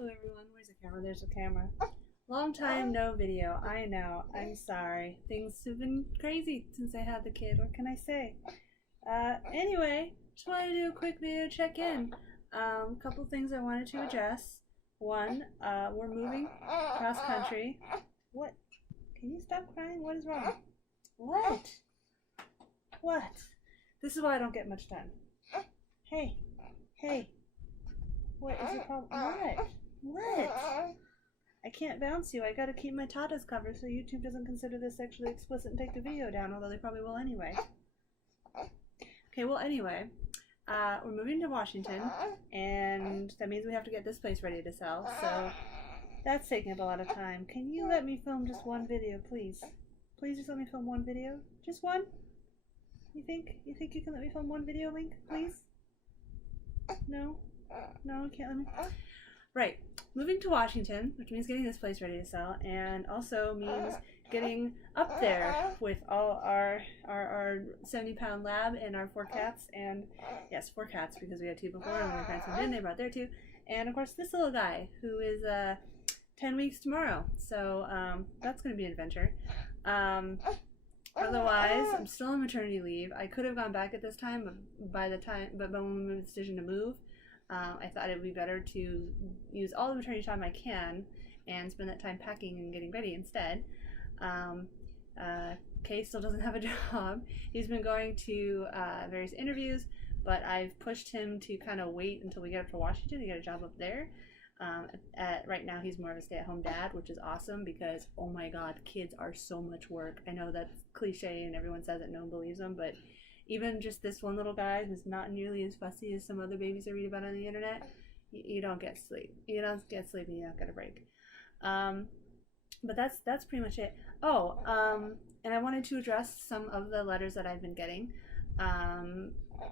Hello everyone, where's the camera? There's the camera. Long time no video, I know, I'm sorry. Things have been crazy since I had the kid, what can I say? Anyway, just wanted to do a quick video check-in. Couple things I wanted to address. One, we're moving cross country. What? Can you stop crying? What is wrong? What? What? This is why I don't get much done. Hey, hey. What is the problem? What? What? I can't bounce you. I gotta keep my tatas covered so YouTube doesn't consider this sexually explicit and take the video down, although they probably will anyway. Okay, well, anyway, we're moving to Washington, and that means we have to get this place ready to sell, so that's taking up a lot of time. Can you let me film just one video, please? Please just let me film one video? Just one? You think you can let me film one video, Link, please? No? No, you can't let me. Right. Moving to Washington, which means getting this place ready to sell, and also means getting up there with all our 70-pound lab and our 4 cats, and yes, 4 cats because we had 2 before, and when my parents moved in, they brought their 2, and of course this little guy who is 10 weeks tomorrow. So that's going to be an adventure. Otherwise, I'm still on maternity leave. I could have gone back at this time, but when we made the decision to move, I thought it would be better to use all the maternity time I can and spend that time packing and getting ready instead. Kay still doesn't have a job. He's been going to various interviews, but I've pushed him to kind of wait until we get up to Washington to get a job up there. Right now he's more of a stay-at-home dad, which is awesome because, oh my god, kids are so much work. I know that's cliche and everyone says it, no one believes them, but even just this one little guy who's not nearly as fussy as some other babies I read about on the internet, you don't get sleep. You don't get sleep and you don't get a break. But that's pretty much it. Oh, and I wanted to address some of the letters that I've been getting,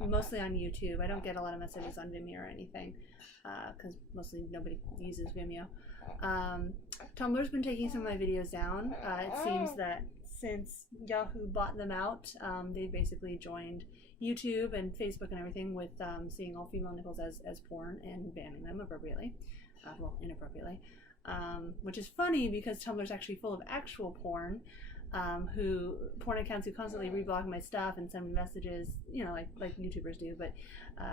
mostly on YouTube. I don't get a lot of messages on Vimeo or anything, because mostly nobody uses Vimeo. Tumblr's been taking some of my videos down. It seems that since Yahoo bought them out, they basically joined YouTube and Facebook and everything with seeing all female nipples as porn and banning them appropriately, well, inappropriately, which is funny because Tumblr's actually full of actual porn, porn accounts who constantly reblock my stuff and send me messages, you know, like YouTubers do, but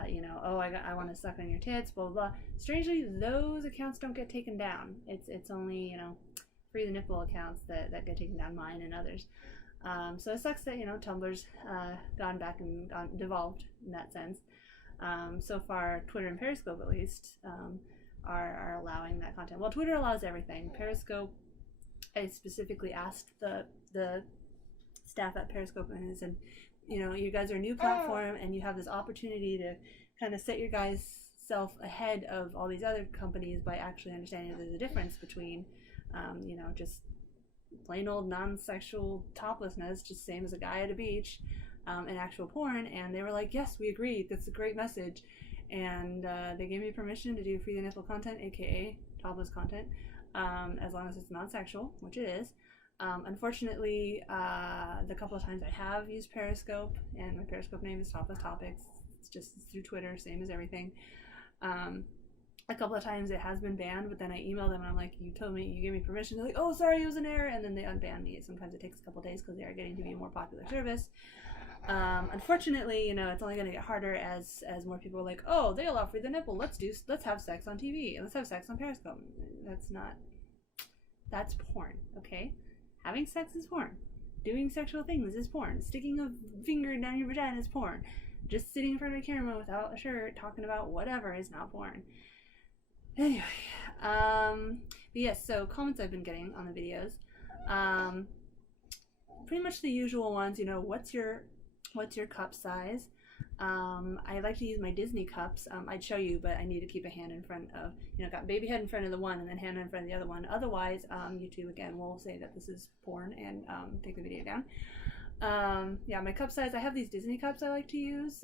you know, oh, I want to suck on your tits, blah, blah, blah. Strangely, those accounts don't get taken down. It's only, you know, free the nipple accounts that get taken down, mine and others. So it sucks that, you know, Tumblr's gone back and devolved in that sense. So far, Twitter and Periscope at least are allowing that content. Well, Twitter allows everything. Periscope, I specifically asked the staff at Periscope and said, you know, you guys are a new platform and you have this opportunity to kind of set your guys' self ahead of all these other companies by actually understanding that there's a difference between you know, just plain old non-sexual toplessness, just same as a guy at a beach, and actual porn. And they were like, yes, we agree, that's a great message. And they gave me permission to do free the nipple content, aka topless content, as long as it's non-sexual, which it is. Unfortunately, the couple of times I have used Periscope, and my Periscope name is Topless Topics, it's through Twitter, same as everything. A couple of times it has been banned, but then I emailed them and I'm like, you gave me permission. They're like, oh, sorry, it was an error, and then they unban me. Sometimes it takes a couple of days because they are getting to be a more popular service. Unfortunately, you know, it's only going to get harder as more people are like, oh, they allow free the nipple. Let's have sex on TV. Let's have sex on Periscope. That's porn, okay? Having sex is porn. Doing sexual things is porn. Sticking a finger down your vagina is porn. Just sitting in front of a camera without a shirt talking about whatever is not porn. Anyway, but yes, so comments I've been getting on the videos, pretty much the usual ones, you know, what's your cup size? I like to use my Disney cups. I'd show you, but I need to keep a hand in front of, you know, got baby head in front of the one and then hand in front of the other one. Otherwise, YouTube again will say that this is porn and take the video down. Yeah, my cup size, I have these Disney cups I like to use.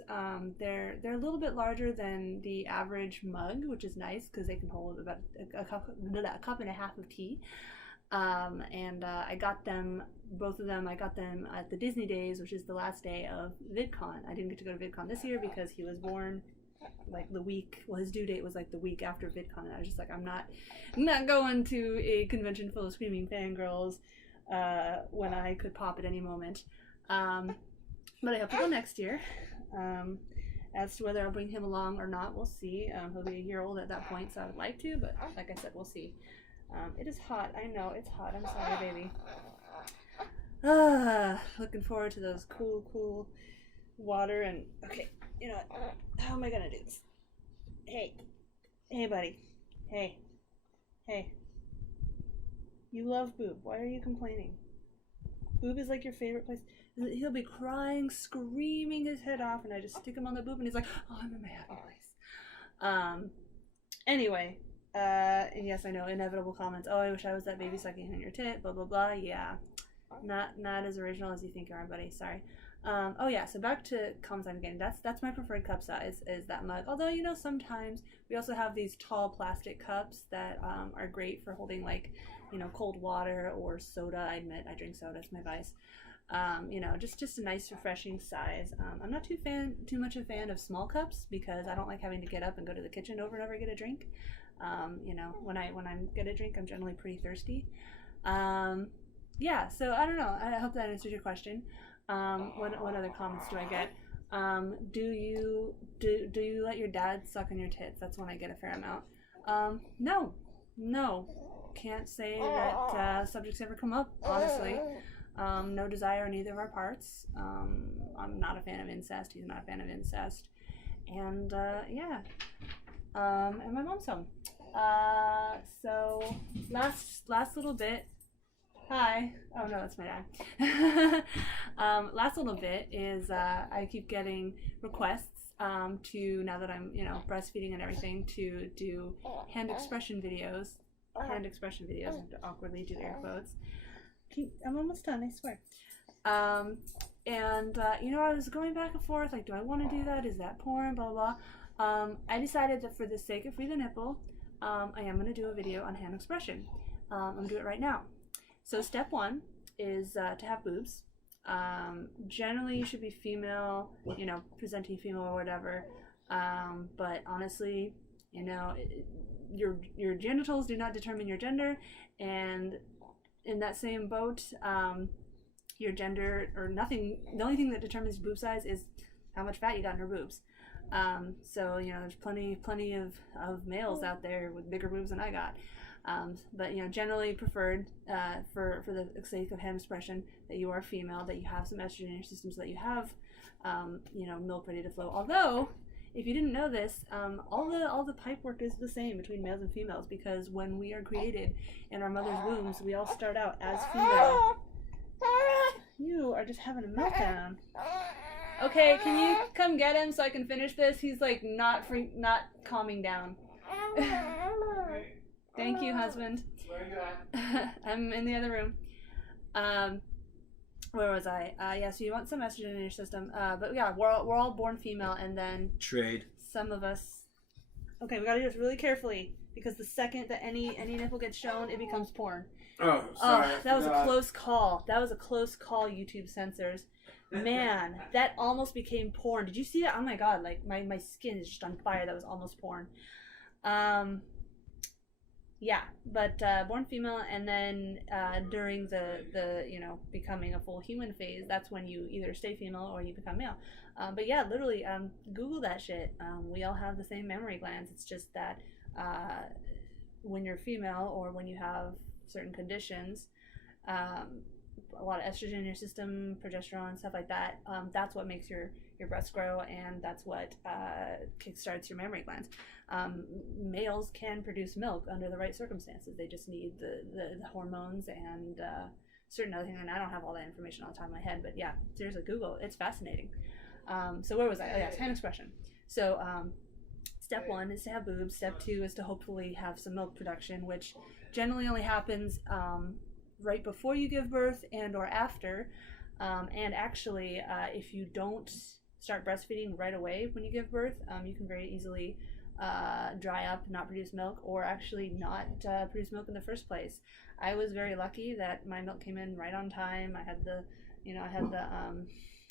They're a little bit larger than the average mug, which is nice because they can hold about a cup and a half of tea. I got them, both of them, I got them at the Disney Days, which is the last day of VidCon. I didn't get to go to VidCon this year because he was born like the week. Well, his due date was like the week after VidCon, and I was just like, I'm not going to a convention full of screaming fangirls when I could pop at any moment. But I hope to go next year. As to whether I'll bring him along or not, we'll see. He'll be a year old at that point, so I would like to, but like I said, we'll see. It is hot. I know, it's hot. I'm sorry, baby. Looking forward to those cool water and... Okay, you know what? How am I gonna do this? Hey, buddy. Hey. You love Boob. Why are you complaining? Boob is like your favorite place. He'll be crying, screaming his head off, and I just stick him on the boob, and he's like, oh, I'm in my happy place. Anyway, and yes, I know, inevitable comments. Oh, I wish I was that baby sucking on your tit, blah, blah, blah. Yeah, not as original as you think you are, buddy. Sorry. Oh yeah, so back to comments I'm getting. That's my preferred cup size, is that mug. Although, you know, sometimes we also have these tall plastic cups that are great for holding, like, you know, cold water or soda. I admit I drink soda, it's my vice. You know, just a nice refreshing size. I'm not too much a fan of small cups, because I don't like having to get up and go to the kitchen over and over to get a drink. You know, when I get a drink, I'm generally pretty thirsty. Yeah, so I don't know. I hope that answers your question. What other comments do I get? Do you let your dad suck on your tits? That's when I get a fair amount. No. Can't say that subjects ever come up, honestly. No desire on either of our parts. I'm not a fan of incest. He's not a fan of incest. And yeah. And my mom's home. So last little bit. Hi. Oh no, that's my dad. Last little bit is I keep getting requests to, now that I'm, you know, breastfeeding and everything, to do hand expression videos. I have to awkwardly do air quotes. I'm almost done, I swear. You know, I was going back and forth, like, do I want to do that? Is that porn? Blah, blah, blah. I decided that for the sake of Free the Nipple, I am going to do a video on hand expression. I'm going to do it right now. So step one is to have boobs. Generally, you should be female, you know, presenting female or whatever. But honestly, you know, your genitals do not determine your gender, and in that same boat, your gender or nothing. The only thing that determines boob size is how much fat you got in your boobs. So you know, there's plenty of males out there with bigger boobs than I got. But you know, generally preferred for the sake of hand expression that you are female, that you have some estrogen in your system, so that you have you know, milk ready to flow. Although, if you didn't know this, all the pipe work is the same between males and females, because when we are created in our mother's wombs, we all start out as female. You are just having a meltdown. Okay, can you come get him so I can finish this? He's like not calming down. Thank you, husband. Where are you at? I'm in the other room. Where was I? Yeah, so you want some estrogen in your system. But yeah, we're all born female, and then Trade. some of us... Okay, we gotta do this really carefully, because the second that any nipple gets shown, it becomes porn. Oh, sorry. Oh, that was a close call. That was a close call, YouTube censors. Man, that almost became porn. Did you see that? Oh my god, like my skin is just on fire. That was almost porn. Yeah, but born female, and then during the you know, becoming a full human phase, that's when you either stay female or you become male. But yeah, literally, Google that shit. We all have the same mammary glands. It's just that when you're female, or when you have certain conditions, a lot of estrogen in your system, progesterone, stuff like that, that's what makes your breasts grow, and that's what kickstarts your mammary glands. Males can produce milk under the right circumstances. They just need the hormones and certain other things, and I don't have all that information on the top of my head, but yeah, seriously, Google. It's fascinating. So where was I? Oh yeah, it's hand expression. So step one is to have boobs. Step two is to hopefully have some milk production, which generally only happens right before you give birth and or after. And actually, if you don't start breastfeeding right away when you give birth, you can very easily dry up, not produce milk, or actually not produce milk in the first place. I was very lucky that my milk came in right on time. I had the, you know,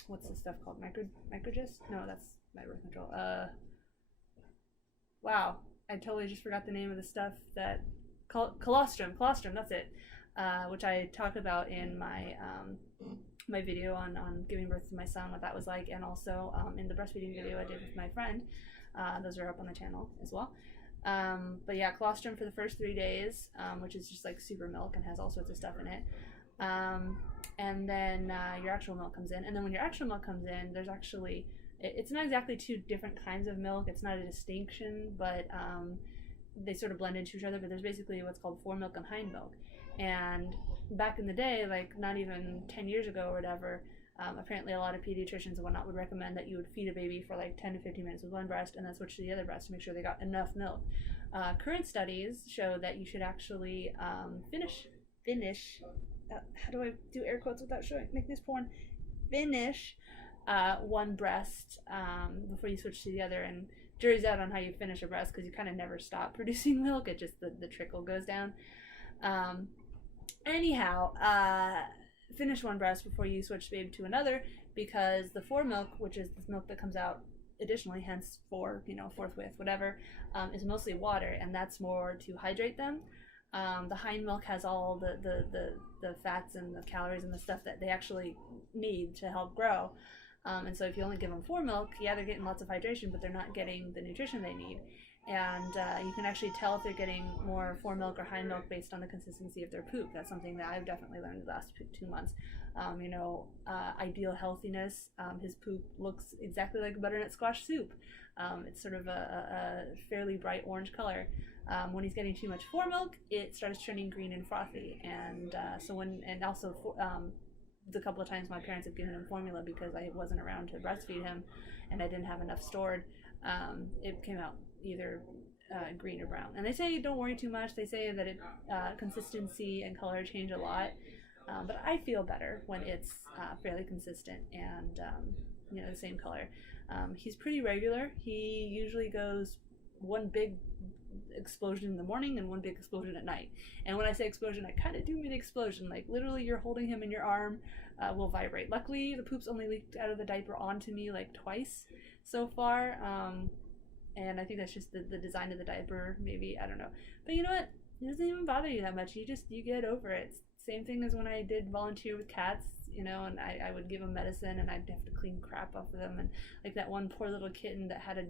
what's this stuff called? Microgist? No, that's my birth control. wow, I totally just forgot the name of the stuff that colostrum, that's it, which I talk about in my my video on giving birth to my son, what that was like, and also in the breastfeeding video I did with my friend. Those are up on the channel as well. But yeah, colostrum for the first 3 days, which is just like super milk and has all sorts of stuff in it. And then your actual milk comes in, and then when your actual milk comes in, there's actually, it's not exactly two different kinds of milk, it's not a distinction, but they sort of blend into each other, but there's basically what's called foremilk and hindmilk. And back in the day, like not even 10 years ago or whatever, apparently a lot of pediatricians and whatnot would recommend that you would feed a baby for like 10 to 15 minutes with one breast and then switch to the other breast to make sure they got enough milk. Current studies show that you should actually finish how do I do air quotes without making this porn? Finish one breast before you switch to the other, and jury's out on how you finish a breast because you kind of never stop producing milk. It just the trickle goes down. Anyhow, finish one breast before you switch the baby to another, because the foremilk, which is this milk that comes out additionally, hence forthwith, whatever, is mostly water, and that's more to hydrate them. The hind milk has all the fats and the calories and the stuff that they actually need to help grow. And so if you only give them foremilk, yeah, they're getting lots of hydration, but they're not getting the nutrition they need. And you can actually tell if they're getting more foremilk or hind milk based on the consistency of their poop. That's something that I've definitely learned the last 2 months. Ideal healthiness, his poop looks exactly like butternut squash soup. It's sort of a fairly bright orange color. When he's getting too much foremilk, it starts turning green and frothy. And the couple of times my parents have given him formula because I wasn't around to breastfeed him and I didn't have enough stored, it came out either green or brown. And they say don't worry too much. They say that consistency and color change a lot, but I feel better when it's fairly consistent and the same color. He's pretty regular. He usually goes one big explosion in the morning and one big explosion at night. And when I say explosion, I kind of do mean explosion. Like literally you're holding him in your arm, will vibrate. Luckily the poop's only leaked out of the diaper onto me like twice so far. And I think that's just the design of the diaper, maybe, I don't know. But you know what? It doesn't even bother you that much. You get over it. Same thing as when I did volunteer with cats, and I would give them medicine and I'd have to clean crap off of them. And like that one poor little kitten that had a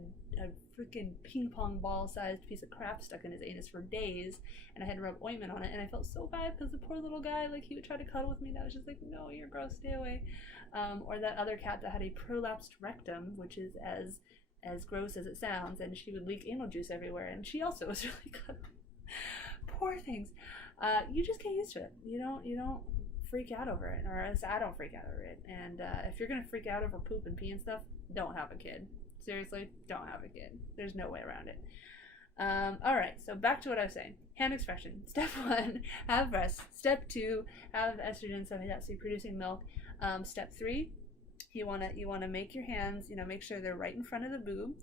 freaking ping pong ball sized piece of crap stuck in his anus for days, and I had to rub ointment on it, and I felt so bad because the poor little guy, like he would try to cuddle with me and I was just like, no, you're gross, stay away. Or that other cat that had a prolapsed rectum, which is as gross as it sounds, and she would leak anal juice everywhere, and she also was really good. Poor things. You just get used to it. You don't freak out over it, or I don't freak out over it. And if you're gonna freak out over poop and pee and stuff, don't have a kid. Seriously, don't have a kid. There's no way around it. All right, so back to what I was saying. Hand expression. Step 1, have breasts. Step 2, have estrogen, so that's you producing milk. Step 3, you wanna make your hands, make sure they're right in front of the boob.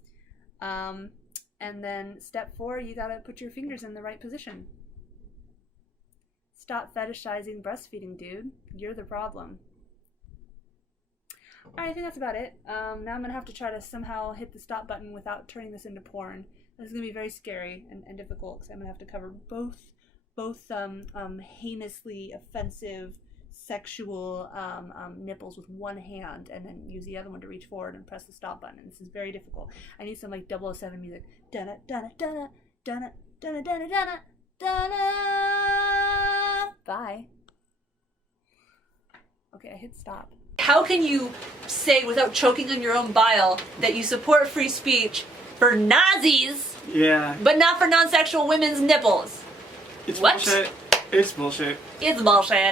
And then step 4, you gotta put your fingers in the right position. Stop fetishizing breastfeeding, dude. You're the problem. Alright, I think that's about it. Now I'm gonna have to try to somehow hit the stop button without turning this into porn. This is gonna be very scary and difficult because I'm gonna have to cover both heinously offensive sexual nipples with one hand and then use the other one to reach forward and press the stop button. And this is very difficult. I need some like 007 music. Dun dun dun dun dun dun dun dun dun. Bye. Okay, I hit stop. How can you say without choking on your own bile that you support free speech for Nazis, but not for non-sexual women's nipples? It's what? Bullshit. It's bullshit. It's bullshit.